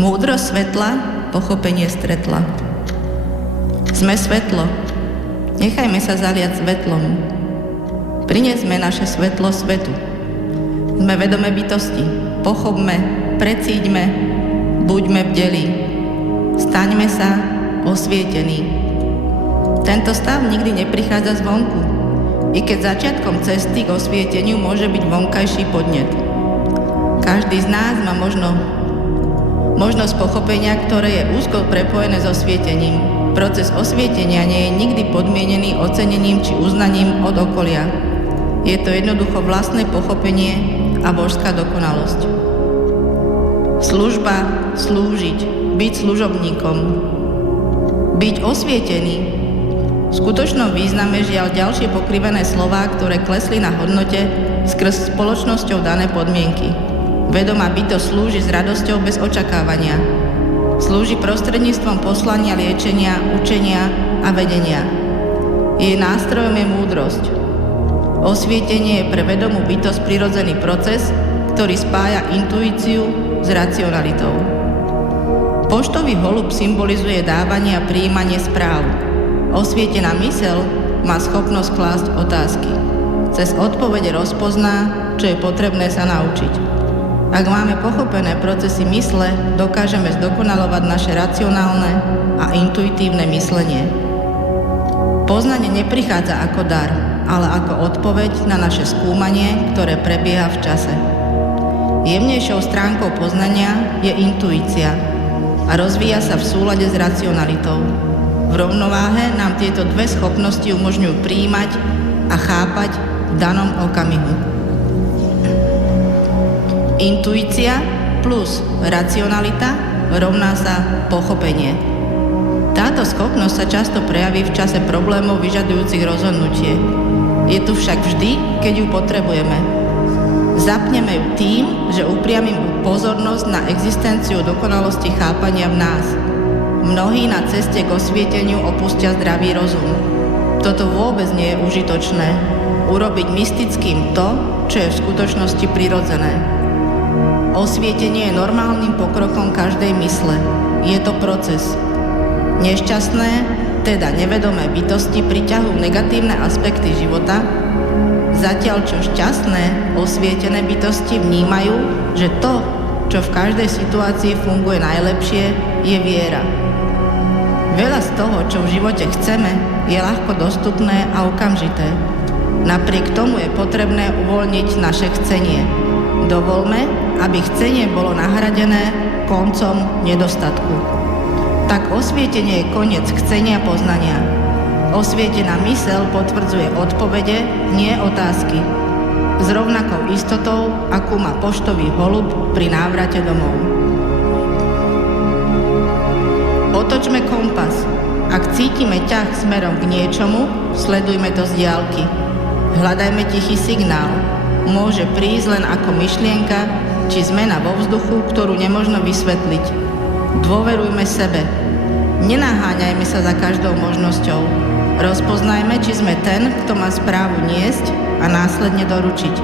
Múdrosť svetla pochopenie stretla. Sme svetlo. Nechajme sa zaliať svetlom. Prinesme naše svetlo svetu. Sme vedomé bytosti. Pochopme, precíťme, buďme bdelí. Staňme sa osvietení. Tento stav nikdy neprichádza zvonku, i keď začiatkom cesty k osvieteniu môže byť vonkajší podnet. Každý z nás má možnosť pochopenia, ktoré je úzko prepojené s osvietením. Proces osvietenia nie je nikdy podmienený ocenením či uznaním od okolia. Je to jednoducho vlastné pochopenie a božská dokonalosť. Služba, slúžiť, byť služobníkom, byť osvietený. V skutočnom význame žiaľ ďalšie pokrivené slová, ktoré klesli na hodnote skrz spoločnosťou dané podmienky. Vedomá bytosť slúži s radosťou bez očakávania. Slúži prostredníctvom poslania, liečenia, učenia a vedenia. Jej nástrojom je múdrosť. Osvietenie je pre vedomú bytosť prirodzený proces, ktorý spája intuíciu s racionalitou. Poštový holub symbolizuje dávanie a prijímanie správ. Osvietená myseľ má schopnosť klásť otázky. Cez odpovede rozpozná, čo je potrebné sa naučiť. Ak máme pochopené procesy mysle, dokážeme zdokonalovať naše racionálne a intuitívne myslenie. Poznanie neprichádza ako dar, ale ako odpoveď na naše skúmanie, ktoré prebieha v čase. Jemnejšou stránkou poznania je intuícia a rozvíja sa v súlade s racionalitou. V rovnováhe nám tieto dve schopnosti umožňujú prijímať a chápať v danom okamihu. Intuícia plus racionalita rovná sa pochopenie. Táto schopnosť sa často prejaví v čase problémov vyžadujúcich rozhodnutie. Je tu však vždy, keď ju potrebujeme. Zapneme ju tým, že upriamím pozornosť na existenciu dokonalosti chápania v nás. Mnohí na ceste k osvieteniu opustia zdravý rozum. Toto vôbec nie je užitočné. Urobiť mystickým to, čo je v skutočnosti prirodzené. Osvietenie je normálnym pokrokom každej mysle. Je to proces. Nešťastné, teda nevedomé bytosti priťahujú negatívne aspekty života, zatiaľ čo šťastné, osvietené bytosti vnímajú, že to, čo v každej situácii funguje najlepšie, je viera. Veľa z toho, čo v živote chceme, je ľahko dostupné a okamžité. Napriek tomu je potrebné uvoľniť naše chcenie. Dovolme, aby chcenie bolo nahradené koncom nedostatku. Tak osvietenie je koniec chcenia poznania. Osvietená myseľ potvrdzuje odpovede, nie otázky. S rovnakou istotou, akú má poštový holub pri návrate domov. Otočme kompas. Ak cítime ťah smerom k niečomu, sledujme to z diaľky. Hľadajme tichý signál. Môže prísť len ako myšlienka či zmena vo vzduchu, ktorú nemožno vysvetliť. Dôverujme sebe. Nenaháňajme sa za každou možnosťou. Rozpoznajme, či sme ten, kto má správu niesť a následne doručiť.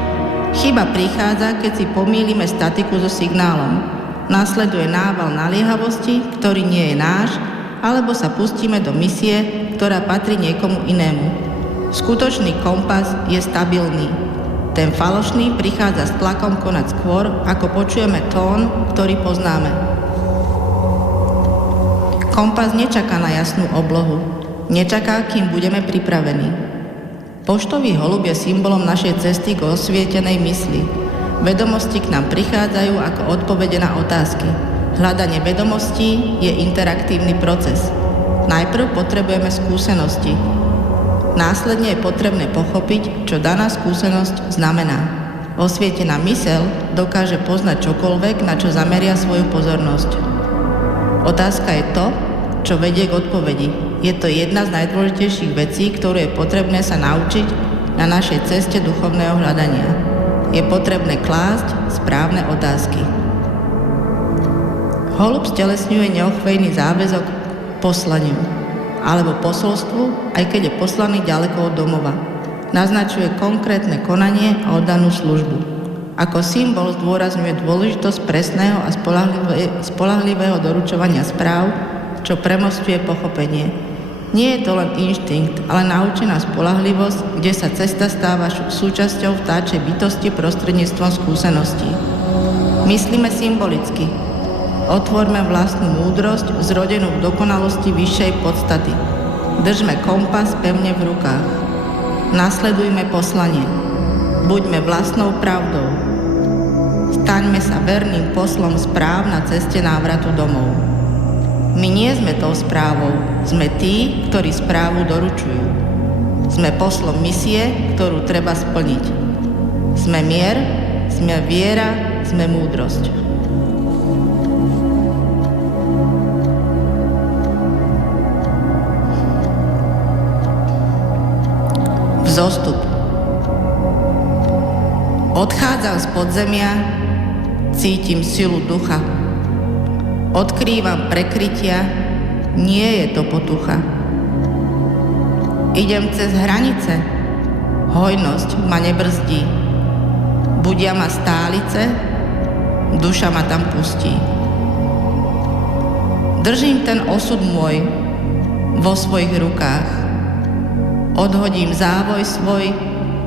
Chyba prichádza, keď si pomýlime statiku so signálom. Následuje nával naliehavosti, ktorý nie je náš, alebo sa pustíme do misie, ktorá patrí niekomu inému. Skutočný kompas je stabilný. Ten falošný prichádza s tlakom konať skôr, ako počujeme tón, ktorý poznáme. Kompas nečaká na jasnú oblohu. Nečaká, kým budeme pripravení. Poštový holub je symbolom našej cesty k osvietenej mysli. Vedomosti k nám prichádzajú ako odpovede na otázky. Hľadanie vedomostí je interaktívny proces. Najprv potrebujeme skúsenosti. Následne je potrebné pochopiť, čo daná skúsenosť znamená. Osvietená myseľ dokáže poznať čokoľvek, na čo zameria svoju pozornosť. Otázka je to, čo vedie k odpovedi. Je to jedna z najdôležitejších vecí, ktorú je potrebné sa naučiť na našej ceste duchovného hľadania. Je potrebné klásť správne otázky. Holub stelesňuje neochvejný záväzok k poslaniu alebo posolstvu, aj keď je poslaný ďaleko od domova. Naznačuje konkrétne konanie a oddanú službu. Ako symbol zdôrazňuje dôležitosť presného a spoľahlivého doručovania správ, čo premosťuje pochopenie. Nie je to len inštinkt, ale naučená spoľahlivosť, kde sa cesta stáva súčasťou vtáčej bytosti prostredníctvom skúseností. Myslíme symbolicky. Otvorme vlastnú múdrosť, zrodenú v dokonalosti vyššej podstaty. Držme kompas pevne v rukách. Nasledujme poslanie. Buďme vlastnou pravdou. Staňme sa verným poslom správ na ceste návratu domov. My nie sme tou správou, sme tí, ktorí správu doručujú. Sme poslom misie, ktorú treba splniť. Sme mier, sme viera, sme múdrosť. Vzostup. Odchádzam z podzemia, cítim silu ducha. Odkrývam prekrytia, nie je to potucha. Idem cez hranice, hojnosť ma nebrzdí. Budia ma stálice, duša ma tam pustí. Držím ten osud môj vo svojich rukách. Odhodím závoj svoj,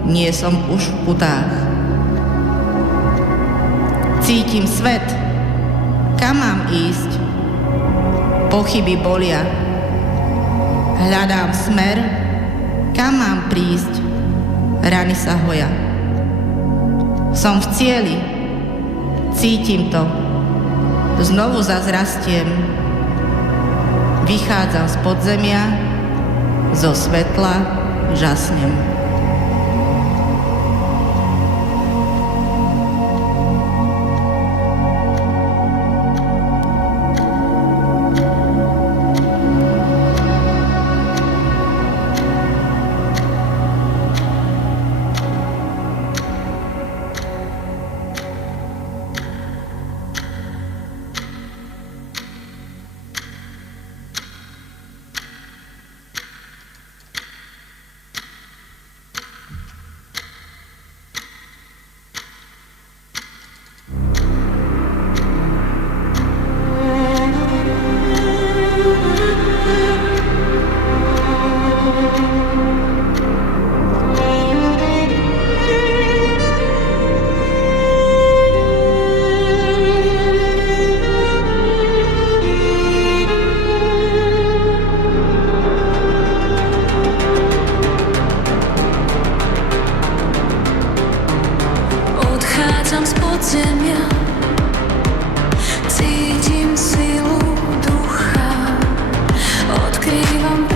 nie som už v putách. Cítim svet, kam mám ísť? Pochyby bolia. Hľadám smer, kam mám prísť? Rany sa hoja. Som v cieli, cítim to. Znovu zazrastiem. Vychádzam z podzemia, zo svetla žasnem. Odchádzam z podzemia, cítim silu ducha, odkrývam